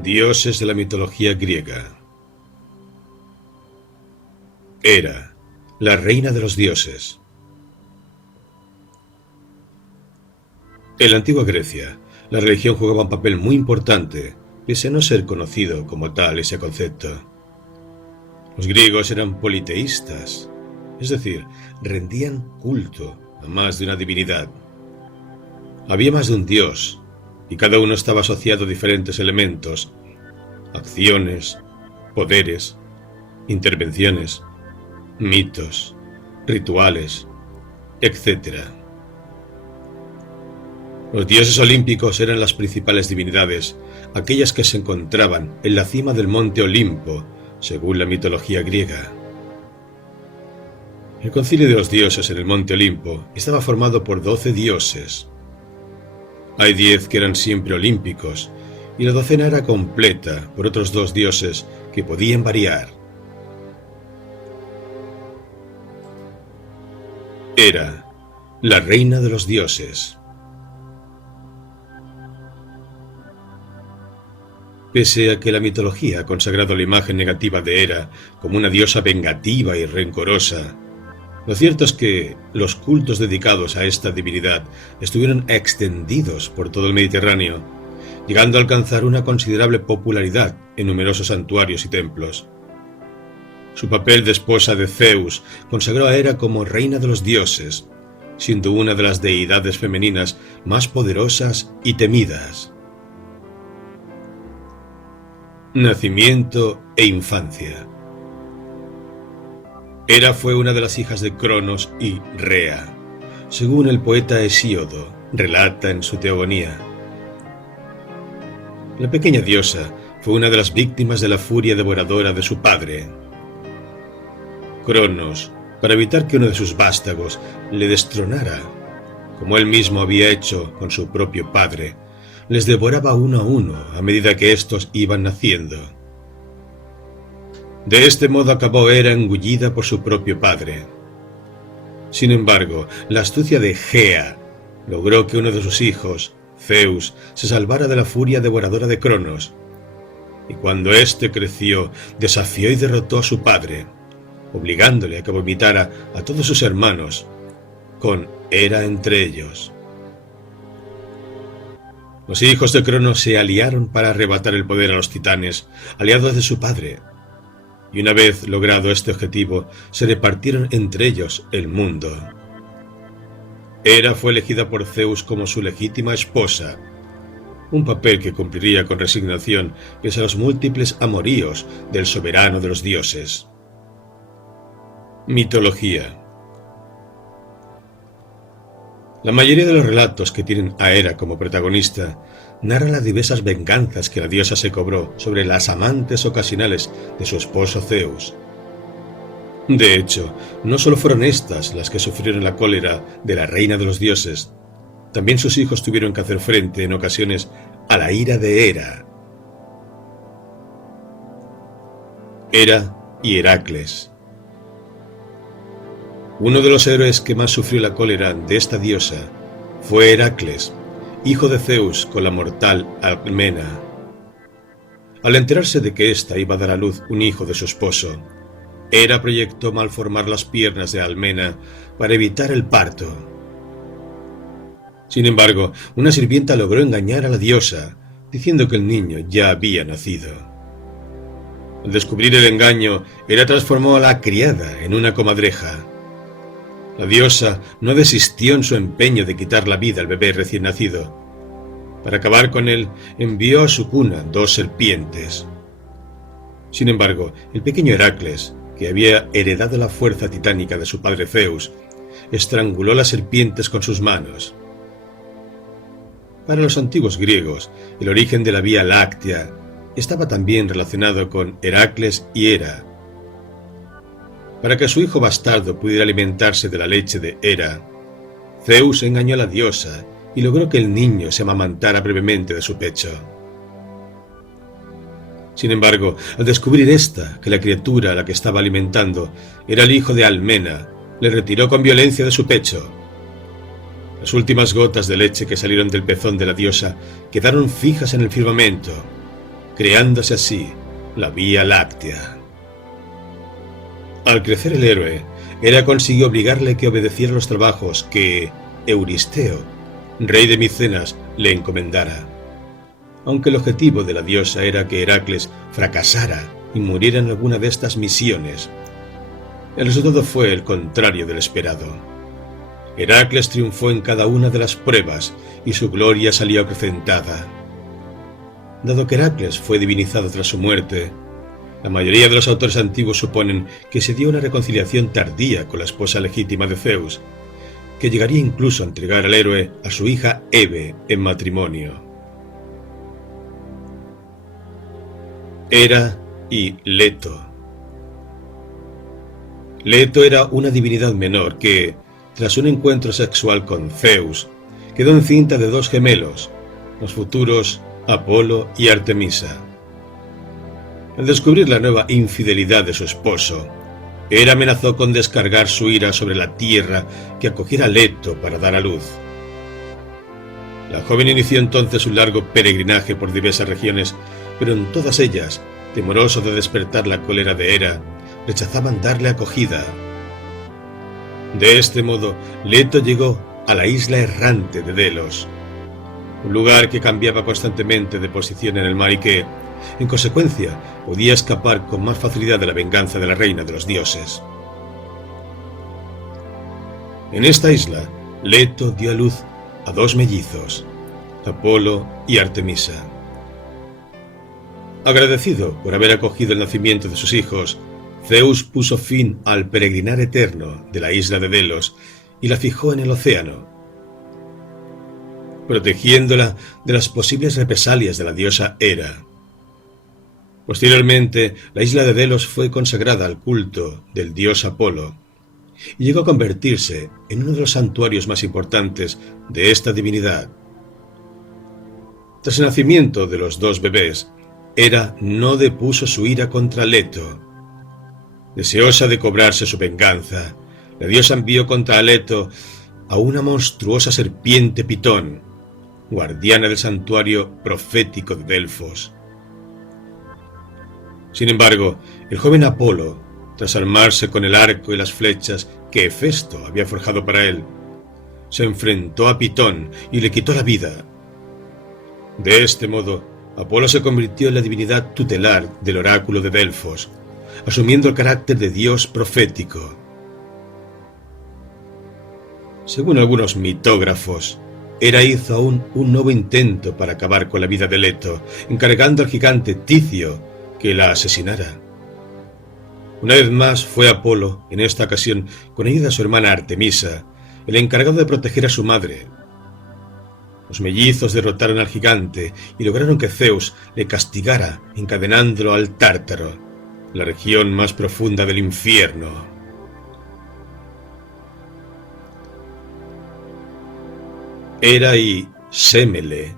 Dioses de la mitología griega. Hera, la reina de los dioses. En la antigua Grecia, la religión jugaba un papel muy importante, pese a no ser conocido como tal ese concepto. Los griegos eran politeístas, es decir, rendían culto a más de una divinidad. Había más de un dios, y cada uno estaba asociado a diferentes elementos, acciones, poderes, intervenciones, mitos, rituales, etc. Los dioses olímpicos eran las principales divinidades, aquellas que se encontraban en la cima del monte Olimpo, según la mitología griega. El concilio de los dioses en el monte Olimpo estaba formado por 12 dioses. Hay 10 que eran siempre olímpicos, y la docena era completa por otros 2 dioses que podían variar. Hera, la reina de los dioses. Pese a que la mitología ha consagrado la imagen negativa de Hera como una diosa vengativa y rencorosa, lo cierto es que los cultos dedicados a esta divinidad estuvieron extendidos por todo el Mediterráneo, llegando a alcanzar una considerable popularidad en numerosos santuarios y templos. Su papel de esposa de Zeus consagró a Hera como reina de los dioses, siendo una de las deidades femeninas más poderosas y temidas. Nacimiento e infancia. Hera fue una de las hijas de Cronos y Rea, según el poeta Hesíodo relata en su Teogonía. La pequeña diosa fue una de las víctimas de la furia devoradora de su padre. Cronos, para evitar que uno de sus vástagos le destronara, como él mismo había hecho con su propio padre, les devoraba uno a uno a medida que éstos iban naciendo. De este modo acabó Hera engullida por su propio padre. Sin embargo, la astucia de Gea logró que uno de sus hijos, Zeus, se salvara de la furia devoradora de Cronos, y cuando éste creció, desafió y derrotó a su padre, obligándole a que vomitara a todos sus hermanos, con Hera entre ellos. Los hijos de Cronos se aliaron para arrebatar el poder a los titanes, aliados de su padre, y una vez logrado este objetivo, se repartieron entre ellos el mundo. Hera fue elegida por Zeus como su legítima esposa, un papel que cumpliría con resignación pese a los múltiples amoríos del soberano de los dioses. Mitología. La mayoría de los relatos que tienen a Hera como protagonista narran las diversas venganzas que la diosa se cobró sobre las amantes ocasionales de su esposo Zeus. De hecho, no solo fueron estas las que sufrieron la cólera de la reina de los dioses, también sus hijos tuvieron que hacer frente en ocasiones a la ira de Hera. Hera y Heracles. Uno de los héroes que más sufrió la cólera de esta diosa fue Heracles, hijo de Zeus con la mortal Almena. Al enterarse de que ésta iba a dar a luz un hijo de su esposo, Hera proyectó malformar las piernas de Almena para evitar el parto. Sin embargo, una sirvienta logró engañar a la diosa, diciendo que el niño ya había nacido. Al descubrir el engaño, Hera transformó a la criada en una comadreja. La diosa no desistió en su empeño de quitar la vida al bebé recién nacido. Para acabar con él, envió a su cuna 2 serpientes. Sin embargo, el pequeño Heracles, que había heredado la fuerza titánica de su padre Zeus, estranguló las serpientes con sus manos. Para los antiguos griegos, el origen de la Vía Láctea estaba también relacionado con Heracles y Hera. Para que su hijo bastardo pudiera alimentarse de la leche de Hera, Zeus engañó a la diosa y logró que el niño se amamantara brevemente de su pecho. Sin embargo, al descubrir ésta que la criatura a la que estaba alimentando era el hijo de Almena, le retiró con violencia de su pecho. Las últimas gotas de leche que salieron del pezón de la diosa quedaron fijas en el firmamento, creándose así la Vía Láctea. Al crecer el héroe, Hera consiguió obligarle que obedeciera los trabajos que Euristeo, rey de Micenas, le encomendara. Aunque el objetivo de la diosa era que Heracles fracasara y muriera en alguna de estas misiones, el resultado fue el contrario del esperado. Heracles triunfó en cada una de las pruebas y su gloria salió acrecentada. Dado que Heracles fue divinizado tras su muerte, la mayoría de los autores antiguos suponen que se dio una reconciliación tardía con la esposa legítima de Zeus, que llegaría incluso a entregar al héroe a su hija Hebe en matrimonio. Hera y Leto. Leto era una divinidad menor que, tras un encuentro sexual con Zeus, quedó encinta de dos gemelos, los futuros Apolo y Artemisa. Al descubrir la nueva infidelidad de su esposo, Hera amenazó con descargar su ira sobre la tierra que acogiera a Leto para dar a luz. La joven inició entonces un largo peregrinaje por diversas regiones, pero en todas ellas, temeroso de despertar la cólera de Hera, rechazaban darle acogida. De este modo, Leto llegó a la isla errante de Delos, un lugar que cambiaba constantemente de posición en el mar y que, en consecuencia, podía escapar con más facilidad de la venganza de la reina de los dioses. En esta isla, Leto dio a luz a dos mellizos, Apolo y Artemisa. Agradecido por haber acogido el nacimiento de sus hijos, Zeus puso fin al peregrinar eterno de la isla de Delos y la fijó en el océano, protegiéndola de las posibles represalias de la diosa Hera. Posteriormente, la isla de Delos fue consagrada al culto del dios Apolo y llegó a convertirse en uno de los santuarios más importantes de esta divinidad. Tras el nacimiento de los dos bebés, Hera no depuso su ira contra Leto. Deseosa de cobrarse su venganza, la diosa envió contra Leto a una monstruosa serpiente Pitón, guardiana del santuario profético de Delfos. Sin embargo, el joven Apolo, tras armarse con el arco y las flechas que Hefesto había forjado para él, se enfrentó a Pitón y le quitó la vida. De este modo, Apolo se convirtió en la divinidad tutelar del oráculo de Delfos, asumiendo el carácter de dios profético. Según algunos mitógrafos, Hera hizo aún un nuevo intento para acabar con la vida de Leto, encargando al gigante Ticio que la asesinara. Una vez más fue Apolo, en esta ocasión con ayuda de su hermana Artemisa, el encargado de proteger a su madre. Los mellizos derrotaron al gigante y lograron que Zeus le castigara encadenándolo al Tártaro, la región más profunda del infierno. Hera y Sémele.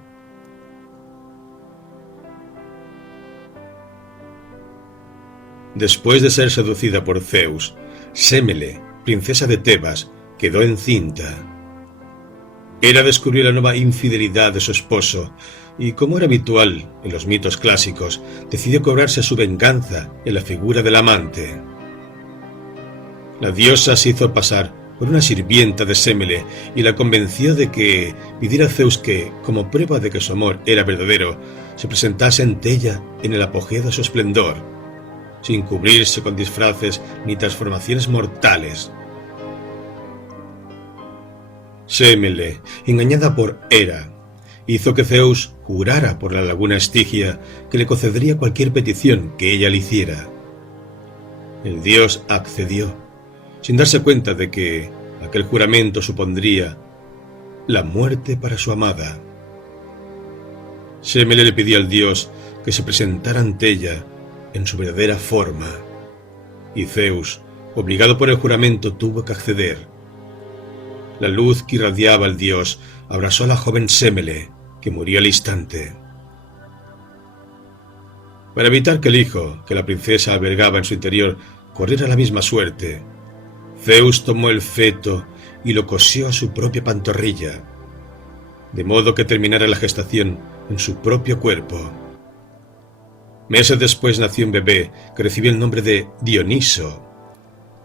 Después de ser seducida por Zeus, Sémele, princesa de Tebas, quedó encinta. Hera descubrió la nueva infidelidad de su esposo y, como era habitual en los mitos clásicos, decidió cobrarse su venganza en la figura del amante. La diosa se hizo pasar por una sirvienta de Sémele y la convenció de que pidiera a Zeus que, como prueba de que su amor era verdadero, se presentase ante ella en el apogeo de su esplendor, sin cubrirse con disfraces ni transformaciones mortales. Sémele, engañada por Hera, hizo que Zeus jurara por la laguna Estigia que le concedería cualquier petición que ella le hiciera. El dios accedió, sin darse cuenta de que aquel juramento supondría la muerte para su amada. Sémele le pidió al dios que se presentara ante ella en su verdadera forma, y Zeus, obligado por el juramento, tuvo que acceder. La luz que irradiaba al dios abrazó a la joven Sémele, que murió al instante. Para evitar que el hijo que la princesa albergaba en su interior corriera la misma suerte, Zeus tomó el feto y lo cosió a su propia pantorrilla, de modo que terminara la gestación en su propio cuerpo. Meses después nació un bebé que recibió el nombre de Dioniso,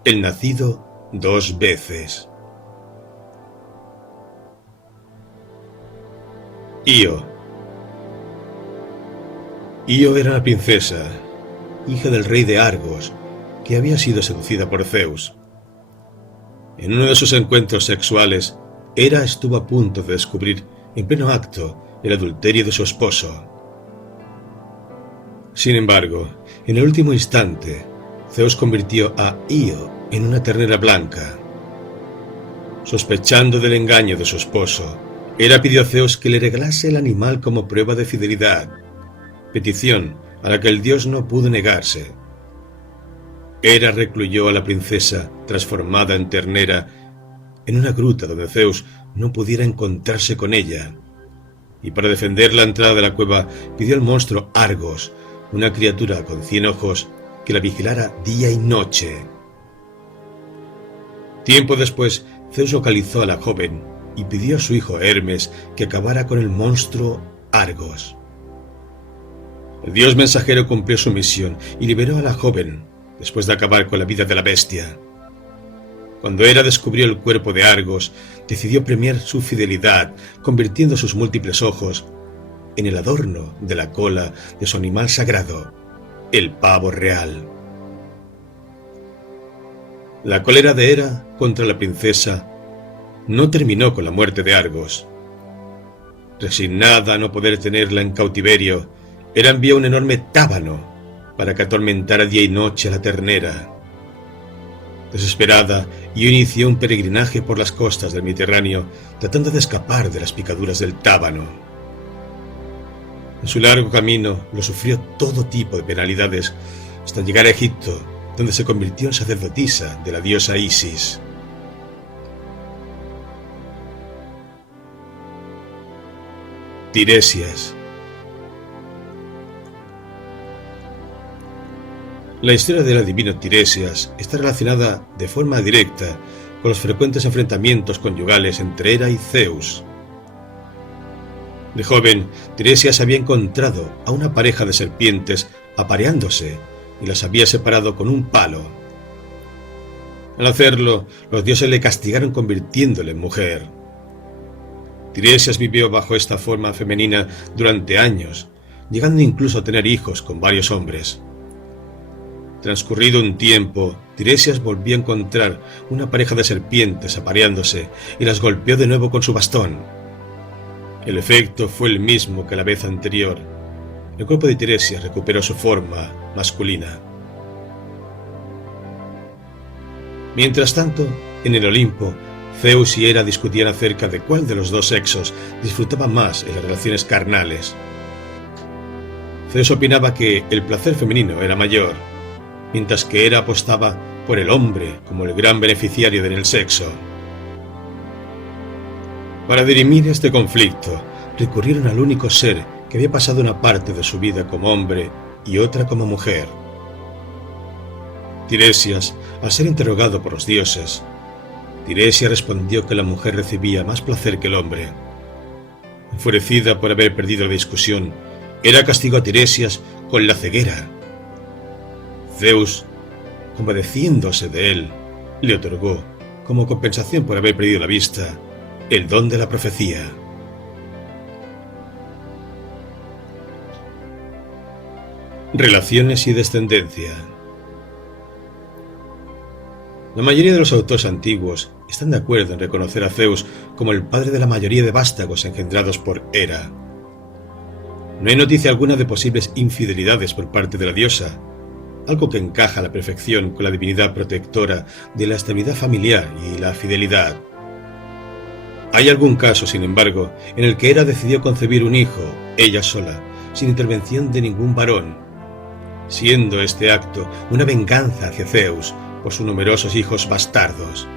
el nacido 2 veces. Io. Io era una princesa, hija del rey de Argos, que había sido seducida por Zeus. En uno de sus encuentros sexuales, Hera estuvo a punto de descubrir, en pleno acto, el adulterio de su esposo. Sin embargo, en el último instante, Zeus convirtió a Io en una ternera blanca. Sospechando del engaño de su esposo, Hera pidió a Zeus que le regalase el animal como prueba de fidelidad, petición a la que el dios no pudo negarse. Hera recluyó a la princesa, transformada en ternera, en una gruta donde Zeus no pudiera encontrarse con ella, y para defender la entrada de la cueva pidió al monstruo Argos, una criatura con 100 ojos, que la vigilara día y noche. Tiempo después, Zeus localizó a la joven y pidió a su hijo Hermes que acabara con el monstruo Argos. El dios mensajero cumplió su misión y liberó a la joven, después de acabar con la vida de la bestia. Cuando Hera descubrió el cuerpo de Argos, decidió premiar su fidelidad, convirtiendo sus múltiples ojos en el adorno de la cola de su animal sagrado, el pavo real. La cólera de Hera contra la princesa no terminó con la muerte de Argos. Resignada a no poder tenerla en cautiverio, Hera envió un enorme tábano para que atormentara día y noche a la ternera. Desesperada, Io inició un peregrinaje por las costas del Mediterráneo, tratando de escapar de las picaduras del tábano. En su largo camino lo sufrió todo tipo de penalidades, hasta llegar a Egipto, donde se convirtió en sacerdotisa de la diosa Isis. Tiresias. La historia del adivino Tiresias está relacionada de forma directa con los frecuentes enfrentamientos conyugales entre Hera y Zeus. De joven, Tiresias había encontrado a una pareja de serpientes apareándose y las había separado con un palo. Al hacerlo, los dioses le castigaron convirtiéndole en mujer. Tiresias vivió bajo esta forma femenina durante años, llegando incluso a tener hijos con varios hombres. Transcurrido un tiempo, Tiresias volvió a encontrar una pareja de serpientes apareándose y las golpeó de nuevo con su bastón. El efecto fue el mismo que la vez anterior. El cuerpo de Tiresias recuperó su forma masculina. Mientras tanto, en el Olimpo, Zeus y Hera discutían acerca de cuál de los dos sexos disfrutaba más en las relaciones carnales. Zeus opinaba que el placer femenino era mayor, mientras que Hera apostaba por el hombre como el gran beneficiario en el sexo. Para dirimir este conflicto, recurrieron al único ser que había pasado una parte de su vida como hombre y otra como mujer. Tiresias, al ser interrogado por los dioses, Tiresias respondió que la mujer recibía más placer que el hombre. Enfurecida por haber perdido la discusión, Hera castigó a Tiresias con la ceguera. Zeus, compadeciéndose de él, le otorgó, como compensación por haber perdido la vista, el don de la profecía. Relaciones y descendencia. La mayoría de los autores antiguos están de acuerdo en reconocer a Zeus como el padre de la mayoría de vástagos engendrados por Hera. No hay noticia alguna de posibles infidelidades por parte de la diosa, algo que encaja a la perfección con la divinidad protectora de la estabilidad familiar y la fidelidad. Hay algún caso, sin embargo, en el que Hera decidió concebir un hijo, ella sola, sin intervención de ningún varón, siendo este acto una venganza hacia Zeus por sus numerosos hijos bastardos.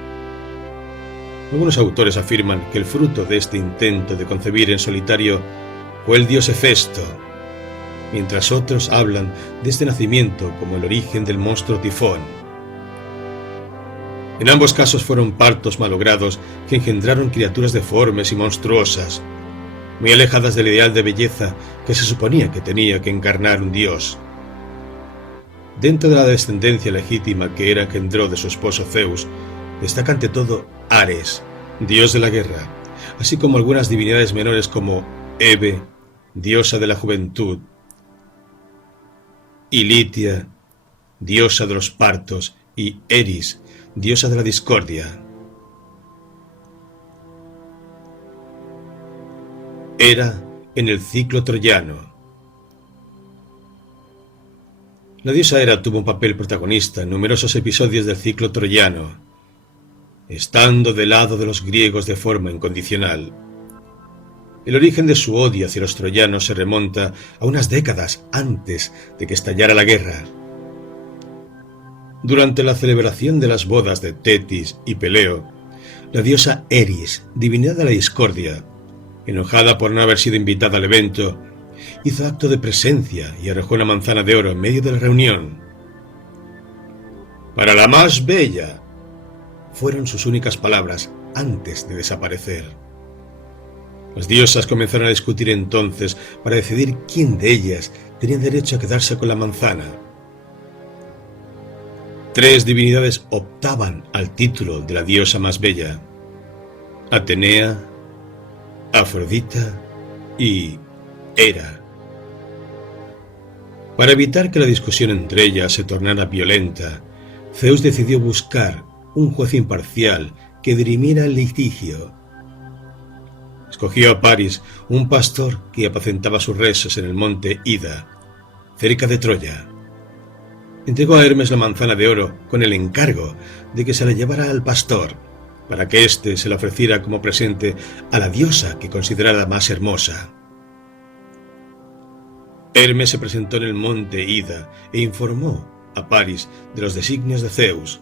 Algunos autores afirman que el fruto de este intento de concebir en solitario fue el dios Hefesto, mientras otros hablan de este nacimiento como el origen del monstruo Tifón. En ambos casos fueron partos malogrados que engendraron criaturas deformes y monstruosas, muy alejadas del ideal de belleza que se suponía que tenía que encarnar un dios. Dentro de la descendencia legítima que Hera engendró de su esposo Zeus, destaca ante todo Ares, dios de la guerra, así como algunas divinidades menores como Hebe, diosa de la juventud, y Litia, diosa de los partos, y Eris, diosa de la discordia. Hera en el ciclo troyano. La diosa Hera tuvo un papel protagonista en numerosos episodios del ciclo troyano, estando del lado de los griegos de forma incondicional. El origen de su odio hacia los troyanos se remonta a unas décadas antes de que estallara la guerra. Durante la celebración de las bodas de Tetis y Peleo, la diosa Eris, divinidad de la discordia, enojada por no haber sido invitada al evento, hizo acto de presencia y arrojó una manzana de oro en medio de la reunión. «Para la más bella», fueron sus únicas palabras antes de desaparecer. Las diosas comenzaron a discutir entonces para decidir quién de ellas tenía derecho a quedarse con la manzana. 3 divinidades optaban al título de la diosa más bella: Atenea, Afrodita y Hera. Para evitar que la discusión entre ellas se tornara violenta, Zeus decidió buscar un juez imparcial que dirimiera el litigio. Escogió a Paris, un pastor que apacentaba sus reses en el monte Ida, cerca de Troya. Entregó a Hermes la manzana de oro con el encargo de que se la llevara al pastor, para que éste se la ofreciera como presente a la diosa que considerara más hermosa. Hermes se presentó en el monte Ida e informó a Paris de los designios de Zeus.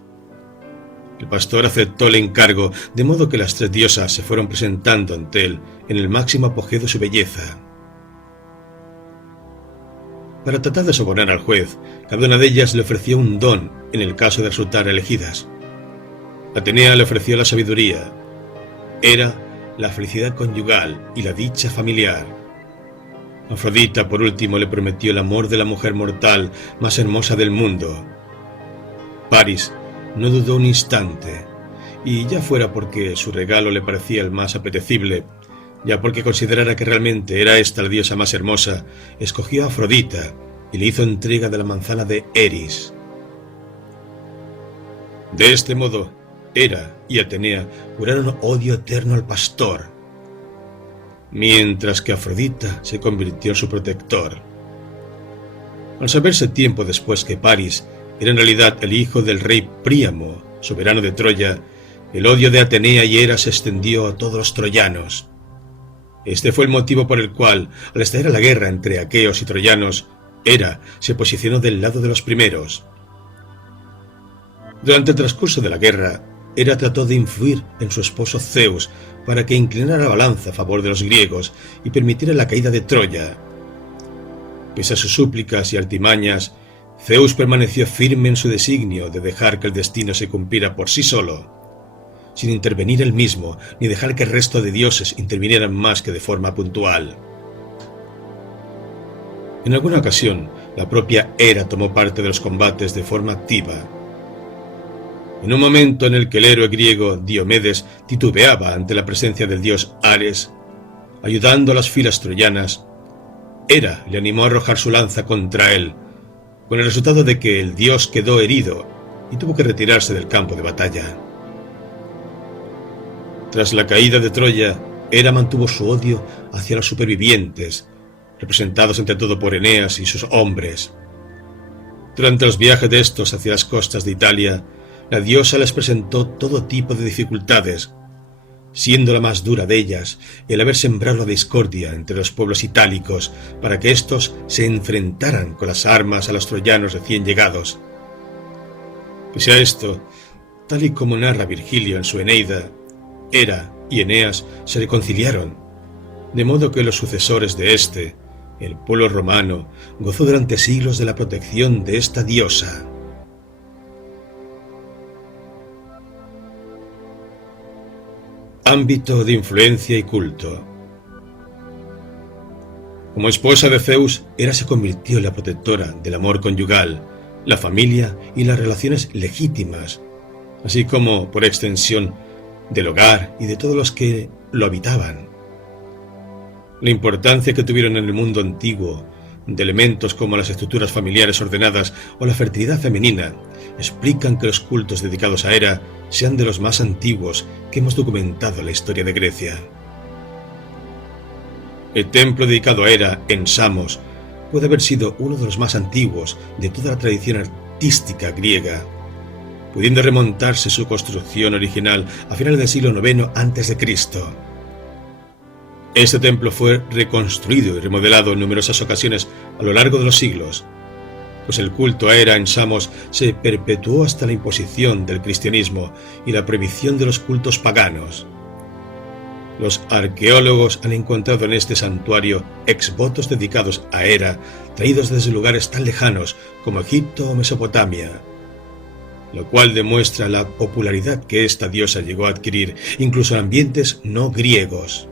El pastor aceptó el encargo, de modo que las 3 diosas se fueron presentando ante él en el máximo apogeo de su belleza. Para tratar de sobornar al juez, cada una de ellas le ofreció un don en el caso de resultar elegidas. Atenea le ofreció la sabiduría, Hera la felicidad conyugal y la dicha familiar. Afrodita, por último, le prometió el amor de la mujer mortal más hermosa del mundo. Paris no dudó un instante, y ya fuera porque su regalo le parecía el más apetecible, ya porque considerara que realmente era esta la diosa más hermosa, escogió a Afrodita y le hizo entrega de la manzana de Eris. De este modo, Hera y Atenea juraron odio eterno al pastor, mientras que Afrodita se convirtió en su protector. Al saberse tiempo después que Paris era en realidad el hijo del rey Príamo, soberano de Troya, el odio de Atenea y Hera se extendió a todos los troyanos. Este fue el motivo por el cual, al estallar la guerra entre aqueos y troyanos, Hera se posicionó del lado de los primeros. Durante el transcurso de la guerra, Hera trató de influir en su esposo Zeus para que inclinara la balanza a favor de los griegos y permitiera la caída de Troya. Pese a sus súplicas y artimañas, Zeus permaneció firme en su designio de dejar que el destino se cumpliera por sí solo, sin intervenir él mismo ni dejar que el resto de dioses intervinieran más que de forma puntual. En alguna ocasión, la propia Hera tomó parte de los combates de forma activa. En un momento en el que el héroe griego Diomedes titubeaba ante la presencia del dios Ares, ayudando a las filas troyanas, Hera le animó a arrojar su lanza contra él, con el resultado de que el dios quedó herido y tuvo que retirarse del campo de batalla. Tras la caída de Troya, Hera mantuvo su odio hacia los supervivientes, representados ante todo por Eneas y sus hombres. Durante los viajes de estos hacia las costas de Italia, la diosa les presentó todo tipo de dificultades, siendo la más dura de ellas el haber sembrado la discordia entre los pueblos itálicos para que éstos se enfrentaran con las armas a los troyanos recién llegados. Pese a esto, tal y como narra Virgilio en su Eneida, Hera y Eneas se reconciliaron, de modo que los sucesores de este, el pueblo romano, gozó durante siglos de la protección de esta diosa. Ámbito de influencia y culto. Como esposa de Zeus, Hera se convirtió en la protectora del amor conyugal, la familia y las relaciones legítimas, así como, por extensión, del hogar y de todos los que lo habitaban. La importancia que tuvieron en el mundo antiguo de elementos como las estructuras familiares ordenadas o la fertilidad femenina explican que los cultos dedicados a Hera sean de los más antiguos que hemos documentado en la historia de Grecia. El templo dedicado a Hera en Samos puede haber sido uno de los más antiguos de toda la tradición artística griega, pudiendo remontarse su construcción original a finales del siglo IX a.C. Este templo fue reconstruido y remodelado en numerosas ocasiones a lo largo de los siglos, pues el culto a Hera en Samos se perpetuó hasta la imposición del cristianismo y la prohibición de los cultos paganos. Los arqueólogos han encontrado en este santuario exvotos dedicados a Hera, traídos desde lugares tan lejanos como Egipto o Mesopotamia, lo cual demuestra la popularidad que esta diosa llegó a adquirir incluso en ambientes no griegos.